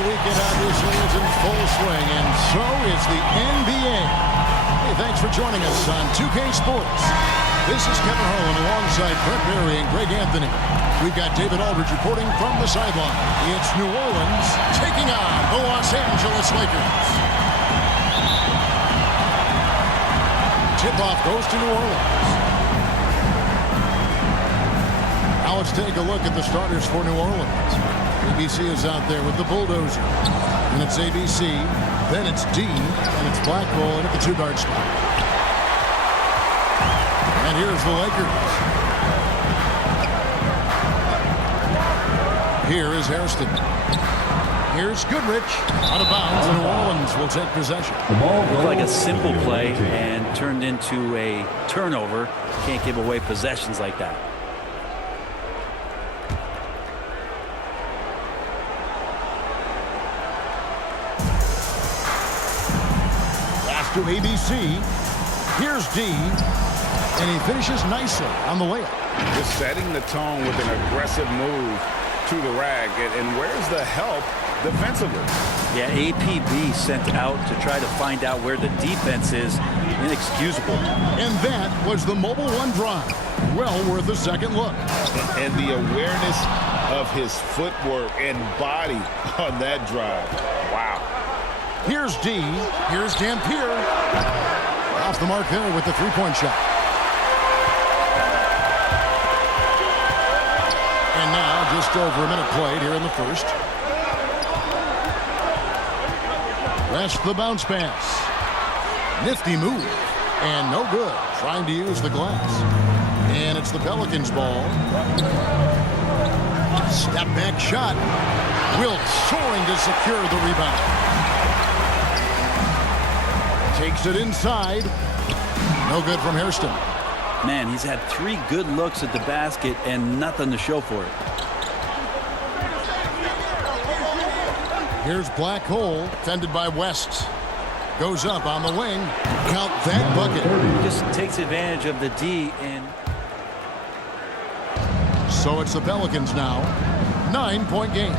the weekend obviously is in full swing, and so is the NBA. Hey, thanks for joining us on 2K Sports. This is Kevin Harlan alongside Brett Berry and Greg Anthony. We've got David Aldridge reporting from the sideline. It's New Orleans taking on the Los Angeles Lakers. Tip-off goes to New Orleans. Now let's take a look at the starters for New Orleans. ABC is out there with the bulldozer. And it's ABC, then it's D, and it's Blackwell in at the 2-guard spot. And here's the Lakers. Here is Hairston. Here's Goodrich out of bounds, and New Orleans will take possession. Looked like a simple play and turned into a turnover. Can't give away possessions like that. To ABC. Here's D, and he finishes nicely on the layup. Just setting the tone with an aggressive move to the rag. And where's the help defensively? Yeah, APB sent out to try to find out where the defense is. Inexcusable. And that was the Mobile One drive. Well worth a second look. And the awareness of his footwork and body on that drive. Wow. Here's D. Here's Dampier. Off the mark there with the three-point shot. And now just over a minute played here in the first. Rest the bounce pass. Nifty move. And no good. Trying to use the glass. And it's the Pelicans' ball. Step back shot. Wilt soaring to secure the rebound. Takes it inside. No good from Hairston. Man, he's had 3 good looks at the basket and nothing to show for it. Here's Black Hole, fended by West. Goes up on the wing. Count that bucket. Just takes advantage of the D. And so it's the Pelicans now. 9-point game.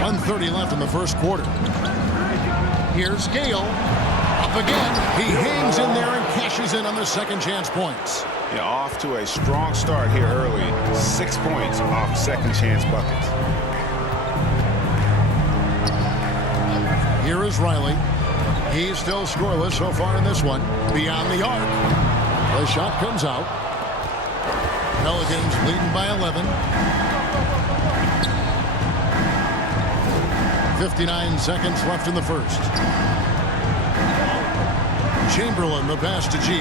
1:30 left in the first quarter. Here's Gale. Up again. He hangs in there and cashes in on the second chance points. Yeah, off to a strong start here early. 6 points off second chance buckets. Here is Riley. He's still scoreless so far in this one. Beyond the arc. The shot comes out. Pelicans leading by 11. 59 seconds left in the first. Chamberlain, the pass to G.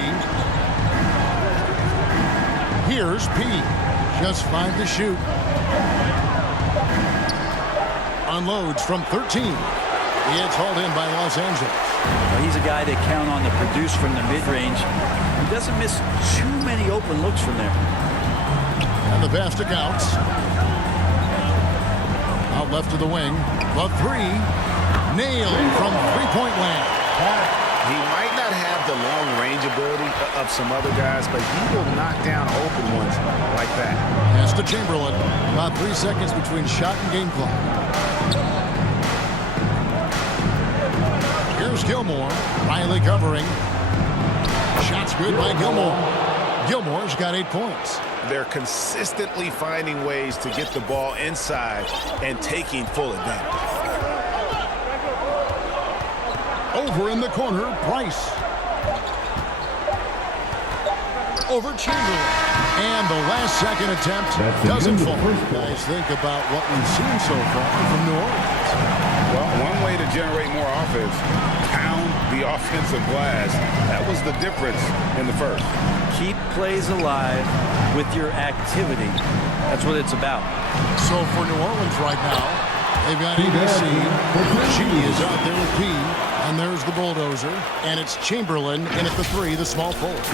Here's P. Just 5 to shoot. Unloads from 13. He gets hauled in by Los Angeles. Well, he's a guy they count on to produce from the mid-range. He doesn't miss too many open looks from there. And the pass to Counts. Out left to the wing. The 3. Nailed from three-point land. He might not have the long-range ability of some other guys, but he will knock down open ones like that. Pass to Chamberlain. About 3 seconds between shot and game clock. Here's Gilmore. Riley covering. Shots good by Gilmore. Gilmore's got 8 points. They're consistently finding ways to get the ball inside and taking full advantage. Over in the corner, Price. Over Chamberlain. And the last-second attempt doesn't fall. Guys, think about what we've seen so far from New Orleans. Well, one way to generate more offense, pound the offensive glass. That was the difference in the first. Keep plays alive with your activity. That's what it's about. So for New Orleans right now, they've got ABC. G is out there with P. And there's the bulldozer. And it's Chamberlain in at the 3, the small forward.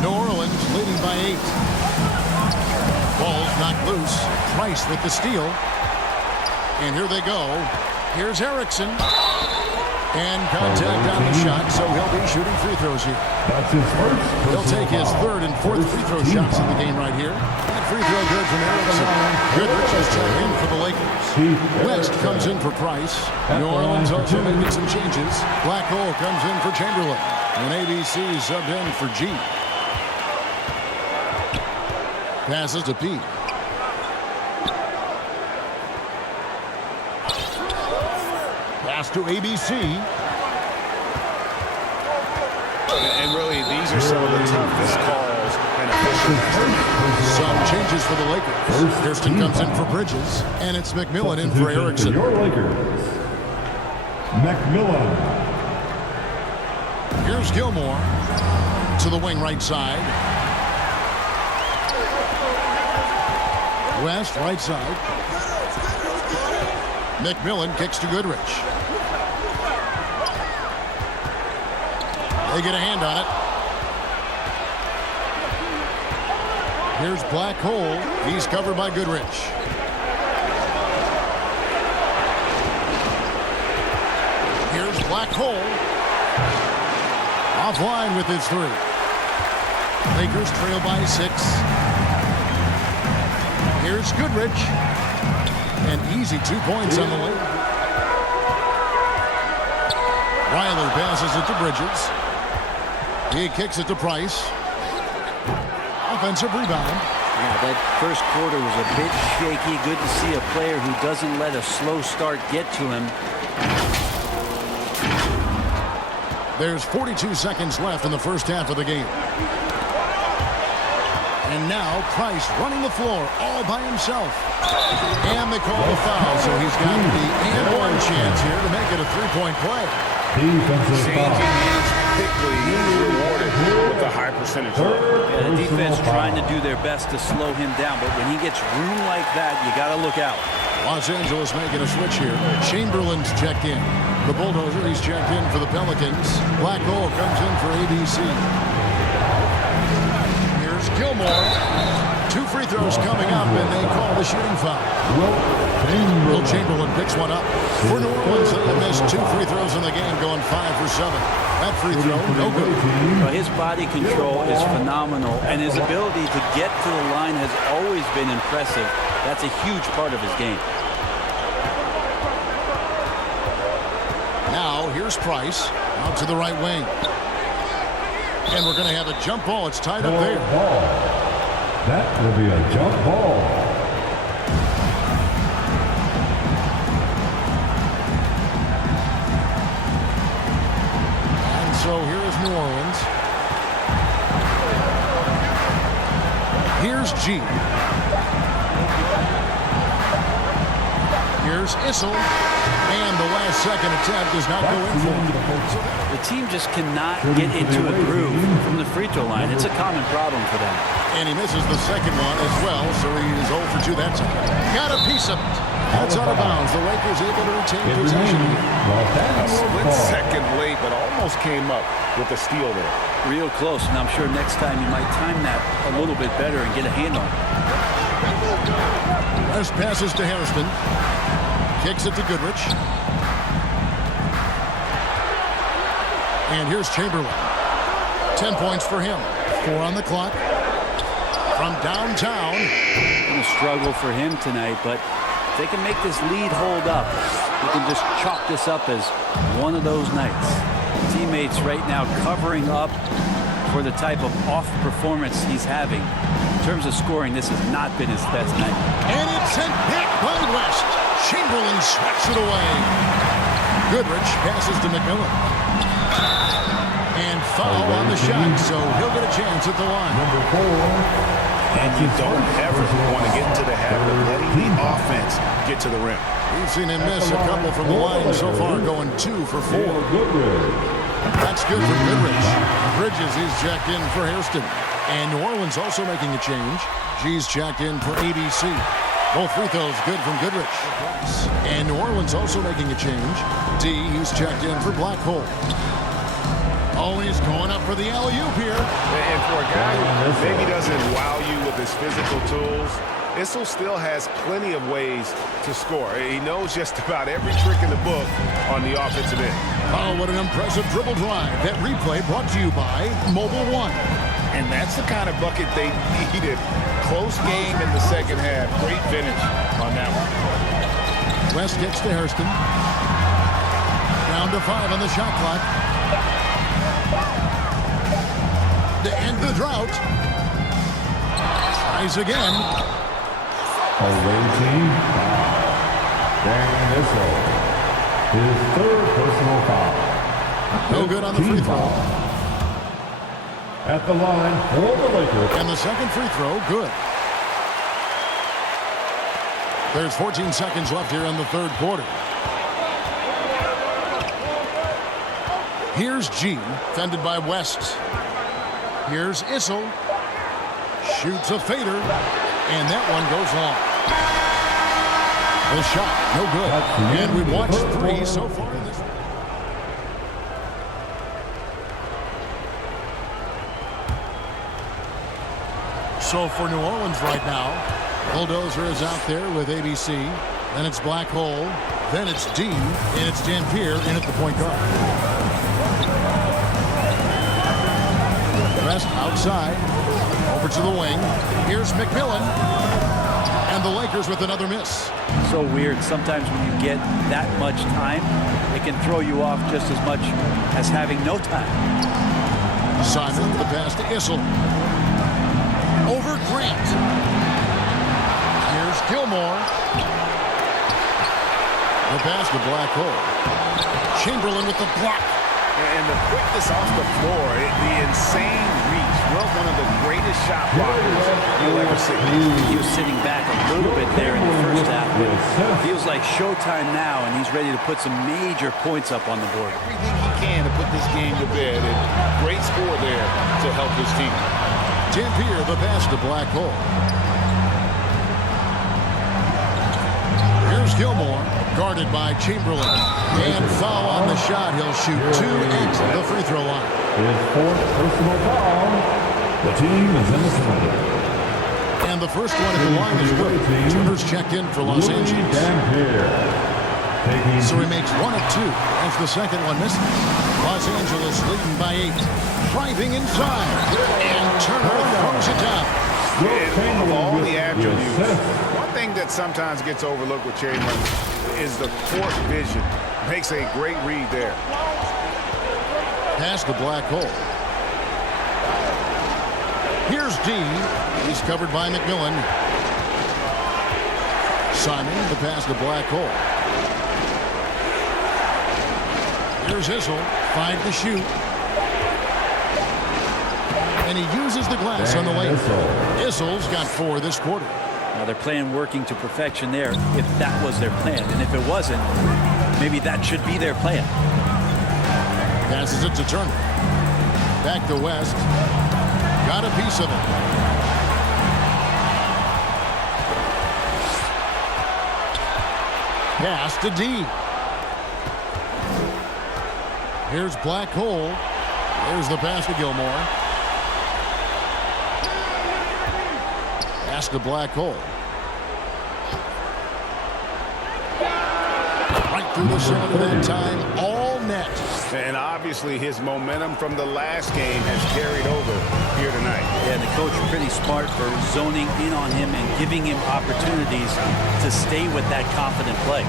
New Orleans leading by 8. Ball's knocked loose. Price with the steal. And here they go. Here's Erickson. And contact on the shot, so he'll be shooting free throws here. That's his first. He'll take his third and fourth free throw shots in the game right here. That free throw good from Erickson. Goodrich is checked in for the Lakers. West comes in for Price. New Orleans also making some changes. Black Hole comes in for Chamberlain. And ABC subbed in for G. Passes to Pete. Pass to ABC. And really, these are some of the toughest calls and officials. Some changes for the Lakers. Hairston comes in for Bridges, and it's McMillian in for Erickson. Your Lakers. McMillian. Here's Gilmore to the wing right side. West right side. McMillian kicks to Goodrich. They get a hand on it. Here's Black Hole. He's covered by Goodrich. Here's Black Hole. Offline with his three. Lakers trail by 6. Here's Goodrich. An easy 2 points on the lane. Riley passes it to Bridges. He kicks it to Price. Offensive rebound. Yeah, that first quarter was a bit shaky. Good to see a player who doesn't let a slow start get to him. There's 42 seconds left in the first half of the game. And now Price running the floor all by himself. And they call the foul, so he's got the and one chance here to make it a three-point play. Defensive Changing foul. hands quickly, he's rewarded with a high percentage. Yeah, the defense trying to do their best to slow him down, but when he gets room like that, you got to look out. Los Angeles making a switch here. Chamberlain's checked in. The Bulldozer, he's checked in for the Pelicans. Black Hole comes in for ABC. Here's Gilmore. 2 free throws coming up, and they call the shooting foul. Will Chamberlain picks one up. For New Orleans, they missed 2 free throws in the game, going 5 for 7. That free throw, no good. Well, his body control is phenomenal, and his ability to get to the line has always been impressive. That's a huge part of his game. Now, here's Price out to the right wing. And we're going to have a jump ball. It's tied up there. That will be a jump ball. And so here is New Orleans. Here's G. Here's Issel. And the last second attempt does not go in for him. The team just cannot get into a groove from the free throw line. It's a common problem for them. And he misses the second one as well, so he is 0 for 2 that time. Got a piece of it. That's out of bounds. The Lakers able to retain possession. A split second late, but almost came up with a steal there. Real close, and I'm sure next time you might time that a little bit better and get a hand on it. West passes to Hairston. Kicks it to Goodrich. And here's Chamberlain. 10 points for him. 4 on the clock. From downtown. Going to struggle for him tonight, but if they can make this lead hold up, you can just chalk this up as one of those nights. Teammates right now covering up for the type of off performance he's having. In terms of scoring, this has not been his best night. And it's sent back by West. Chamberlain swats it away. Goodrich passes to McMillian. And foul on the shot, so he'll get a chance at the line. Number 4. And you don't ever want to get into the habit of letting the offense get to the rim. We've seen him miss a couple from the line so far, going 2 for 4. That's good for Goodrich. Bridges, he's checked in for Hairston. And New Orleans also making a change. G's checked in for ABC. Both free throws good from Goodrich. And New Orleans also making a change. D, he's checked in for Black Hole. Oh, he's going up for the alley-oop here. And for a guy who maybe doesn't wow you with his physical tools, Issel still has plenty of ways to score. He knows just about every trick in the book on the offensive end. Oh, what an impressive dribble drive. That replay brought to you by Mobile One. And that's the kind of bucket they needed. Close game in the second half. Great finish on that one. West gets to Hairston. Down to 5 on the shot clock. To end the drought. Tries again. Away team foul. D.Issel. His third personal foul. No good on the free throw. At the line for the Lakers. And the second free throw, good. There's 14 seconds left here in the third quarter. Here's G, fended by West. Here's Issel. Shoots a fader, and that one goes long. The shot, no good. And we've watched 3 so far in this. So for New Orleans right now, Bulldozer is out there with ABC. Then it's Black Hole. Then it's D. And it's Dampier in at the point guard. Rest outside. Over to the wing. Here's McMillian. And the Lakers with another miss. So weird. Sometimes when you get that much time, it can throw you off just as much as having no time. Simon, the pass to Issel. Over Grant. Here's Gilmore. The pass to Black Hole. Chamberlain with the block. And the quickness off the floor, the insane reach. Well, one of the greatest shot blockers you'll ever see. He was sitting back a little bit there in the first half. It feels like showtime now, and he's ready to put some major points up on the board. Everything he can to put this game to bed, and great score there to help his team. Dampier, the pass to Black Hole. Here's Gilmore, guarded by Chamberlain. And foul on the shot. He'll shoot 2 at the free throw line. His fourth personal foul. The team is in the center. And the first one at the line is good. Turner's checked in for Los Angeles. So he makes 1 of 2 as the second one misses. Los Angeles leading by 8. Driving inside. And Turner throws it down. And of all the attributes, one thing that sometimes gets overlooked with Chamberlain is the court vision. Makes a great read there. Pass to Black Hole. Here's D. He's covered by McMillian. Simon, the pass to Black Hole. Here's Issel. 5 to shoot. And he uses the glass on the lane. Issel's got 4 this quarter. Now they're playing working to perfection there if that was their plan. And if it wasn't, maybe that should be their plan. Passes it to Turner. Back to West. Got a piece of it. Pass to D. Here's Black Hole. There's the pass to Gilmore. Pass to Black Hole. Right through the center that time. All net. And obviously his momentum from the last game has carried over here tonight. Yeah, the coach pretty smart for zoning in on him and giving him opportunities to stay with that confident play.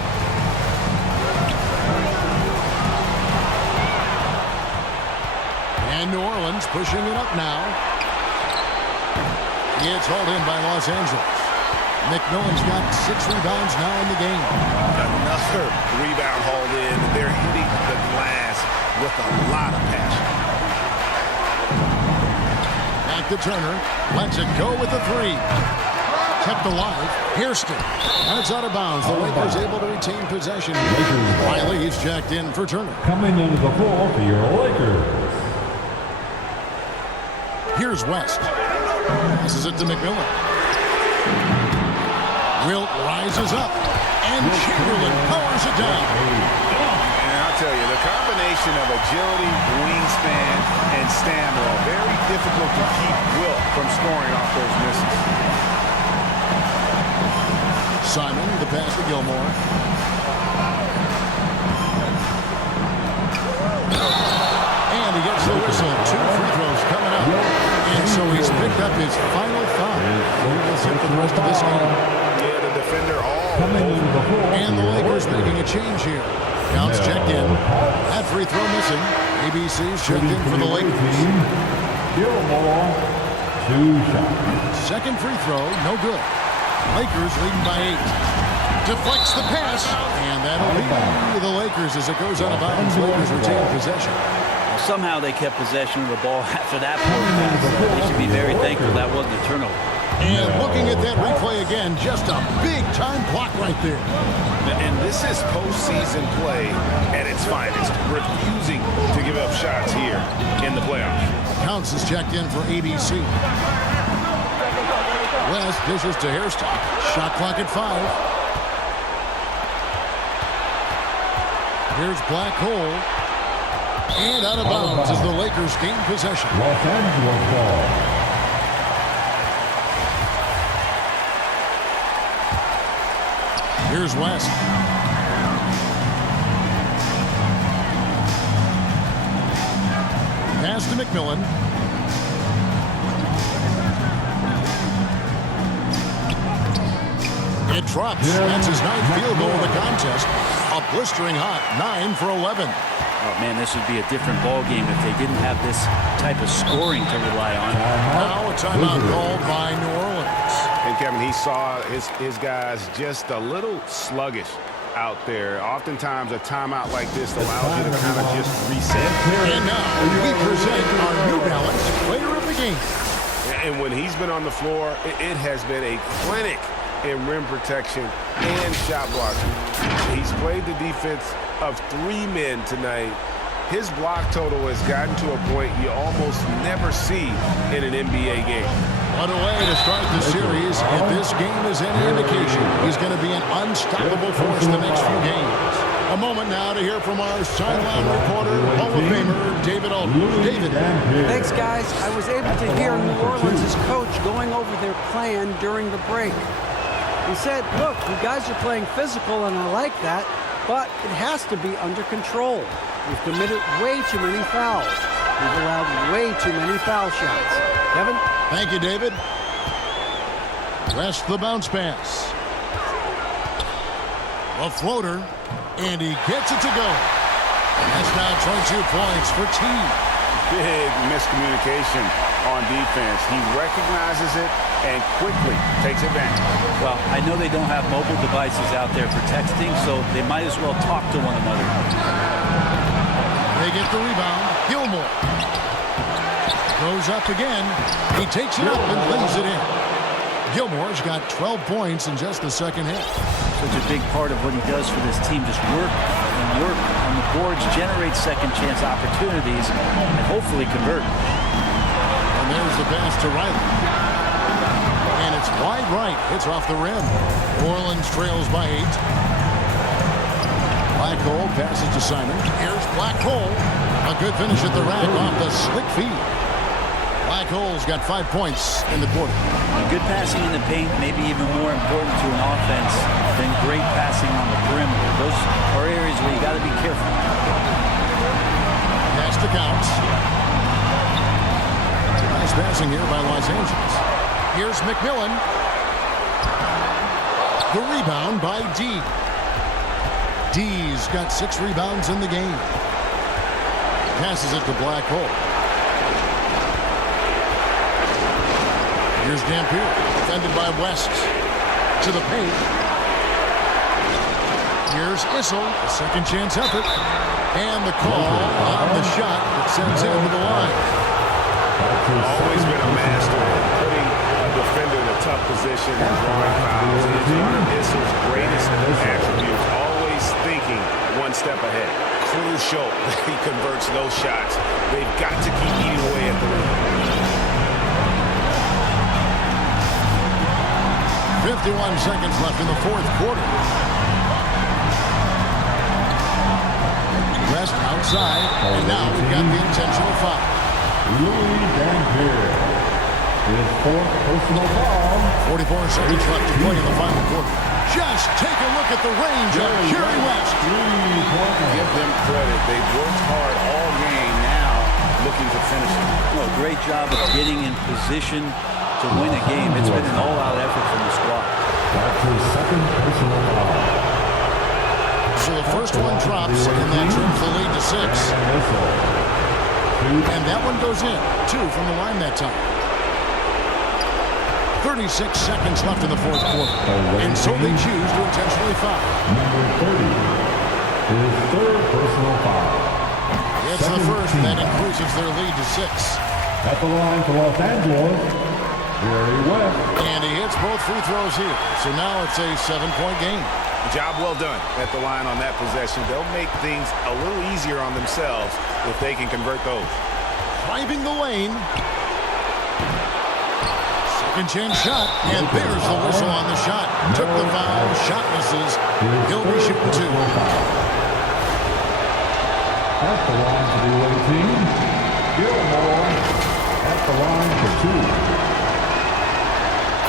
And New Orleans pushing it up now. It's hauled in by Los Angeles. McMillian's got 6 rebounds now in the game. Another rebound hauled in. They're hitting the glass with a lot of passion. Back to Turner. Lets it go with the 3. Kept alive. Hairston. That's out of bounds. The Lakers able to retain possession. Riley's checked in for Turner. Coming into the floor for your Lakers. Here's West. Passes it to McMillian. Wilt rises up. And Chamberlain powers it down. And I'll tell you, the combination of agility, wingspan, and stamina, very difficult to keep Wilt from scoring off those misses. Simon, the pass to Gilmore. And he gets the whistle. 2 free throws coming up. And so he's picked up his final foul. He will sit for the rest of this game. Yeah, the defender all And the Lakers making a change here. Counts checked in. That free throw missing. ABC's checked in for the Lakers. Gilmore, 2 shots. Second free throw, no good. Lakers leading by 8. Deflects the pass, and that'll be the Lakers as it goes out of bounds. Lakers retain possession. Well, somehow they kept possession of the ball after that poor pass. They should be very thankful that wasn't a turnover. And looking at that replay again, just a big-time block right there. And this is postseason play at its finest. Refusing to give up shots here in the playoffs. Counts is checked in for ABC. West dishes to Hairston. Shot clock at 5. Here's Black Hole. And out of bounds as the Lakers gain possession. Los Angeles ball. Here's West. Pass to McMillian. It drops. That's his 9th field goal of the contest. A blistering hot 9 for 11. Oh, man, this would be a different ball game if they didn't have this type of scoring to rely on. Now a timeout called by New Orleans. And Kevin, he saw his guys just a little sluggish out there. Oftentimes a timeout like this allows you to kind of just reset. And now we present our New Balance player of the game. And when he's been on the floor, it has been a clinic in rim protection and shot blocking. He's played the defense of 3 men tonight. His block total has gotten to a point you almost never see in an NBA game. What a way to start the series. If this game is any indication, he's going to be an unstoppable force the next few games. A moment now to hear from our sideline reporter, Hall of Famer, David Aldridge. David. Thanks, guys. I was able to hear New Orleans' coach going over their plan during the break. He said, look, you guys are playing physical, and I like that, but it has to be under control. We've committed way too many fouls. We've allowed way too many foul shots. Kevin? Thank you, David. West the bounce pass. A floater, and he gets it to go. That's now 22 points for T. Big miscommunication on defense. He recognizes it and quickly takes advantage. Well, I know they don't have mobile devices out there for texting, so they might as well talk to one another. They get the rebound. Gilmore goes up again. He takes it up and lays it in. Gilmore's got 12 points in just the second half. Such a big part of what he does for this team, just work and work on the boards, generate second chance opportunities, and hopefully convert. And there's the pass to Riley. And it's wide right. It's off the rim. New Orleans trails by 8. Black Hole passes to Simon. Here's Black Hole. A good finish at the rack off the slick feed. Black Hole's got 5 points in the quarter. Good passing in the paint may be even more important to an offense than great passing on the perimeter. Those are areas where you got to be careful. Pass to Counts. Nice passing here by Los Angeles. Here's McMillian. The rebound by D. D's got 6 rebounds in the game. Passes it to Black Hole. Here's Dampier, defended by West. To the paint. Here's Issel, a second chance effort. And the call on the shot that sends him to the line. Always been a master of putting a defender in a tough position and drawing fouls. It's one of Issel's greatest attributes, always thinking one step ahead. Crucial that he converts those shots. They've got to keep eating away at the rim. 51 seconds left in the fourth quarter. West outside, and now we've got the intentional foul. Dampier. His fourth personal foul. 44 seconds left to play in the final quarter. Just take a look at the range of Jerry West. Give them credit. They've worked hard all game, now looking to finish it. Well, great job of getting in position to win a game. It's been an all-out effort from the squad. That's his second personal foul. So the first one drops, and that turns the lead to 6. And that one goes in. 2 from the line that time. 36 seconds left in the fourth quarter. And so they choose to intentionally foul. Number 30. His third personal foul. It's the first, and that increases their lead to 6. At the line for Los Angeles, Jerry West. And he hits both free throws here. So now it's a 7-point game. Job well done at the line on that possession. They'll make things a little easier on themselves if they can convert those. Driving the lane. Second chance shot. And there's the whistle on the shot. Took the foul. Shot misses. He'll be shooting 2. At the line for the away team, Gilmore. At the line for 2.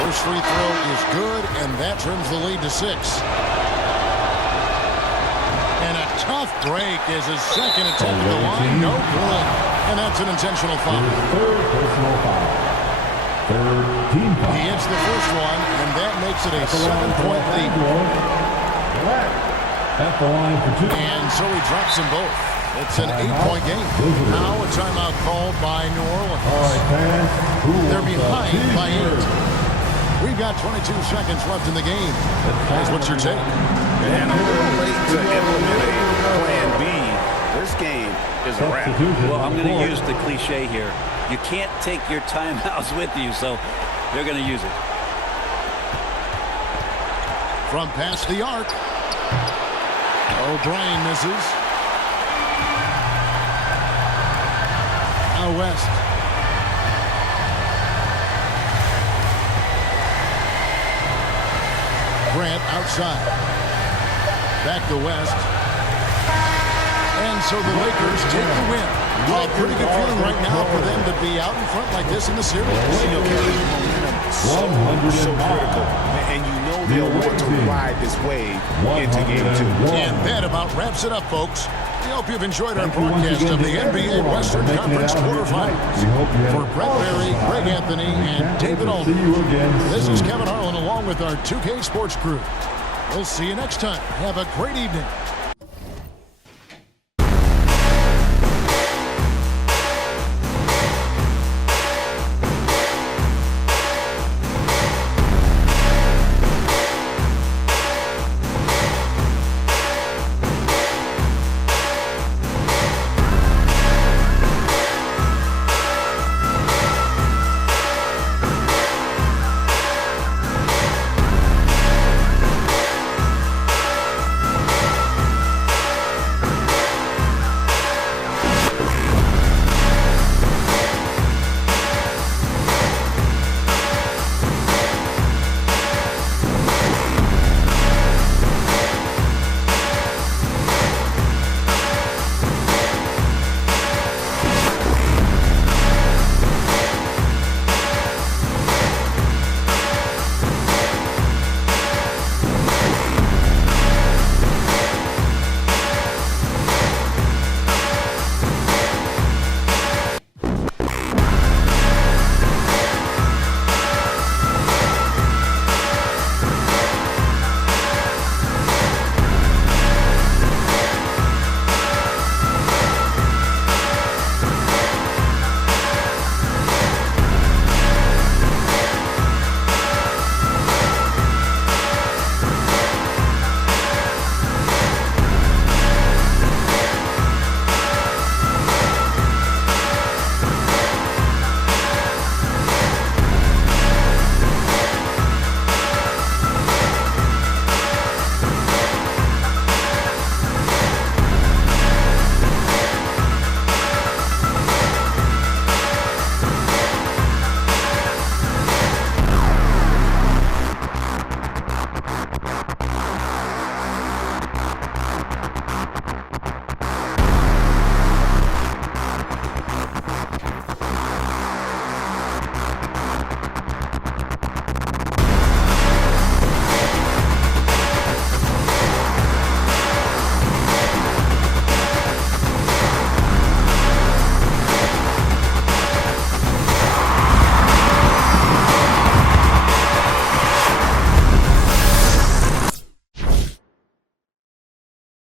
First free throw is good, and that trims the lead to 6. And a tough break is his second attempt at the line. No good. And that's an intentional foul. Third personal foul. Third team foul. He hits the first one, and that makes it a 7-point lead. At the line for 2. And so he drops them both. It's an 8-point game. Now a timeout called by New Orleans. All right, fans. They're behind by 8. We've got 22 seconds left in the game. Guys, what's your take? And a little late to implement a plan B. This game is a wrap. Well, I'm going to use the cliche here. You can't take your timeouts with you, so they're going to use it. From past the arc. O'Brien misses. Now West. Grant outside. Back to West. And so the Lakers take the win. Well, pretty good feeling right now for them to be out in front like this in the series. So critical. And you know they'll want to ride this wave into game 2. And that about wraps it up, folks. We hope you've enjoyed our broadcast of the NBA Western Conference quarterfinals. For Brett Berry, Greg Anthony, and David Aldridge, this is Kevin Harlan along with our 2K Sports crew. We'll see you next time. Have a great evening.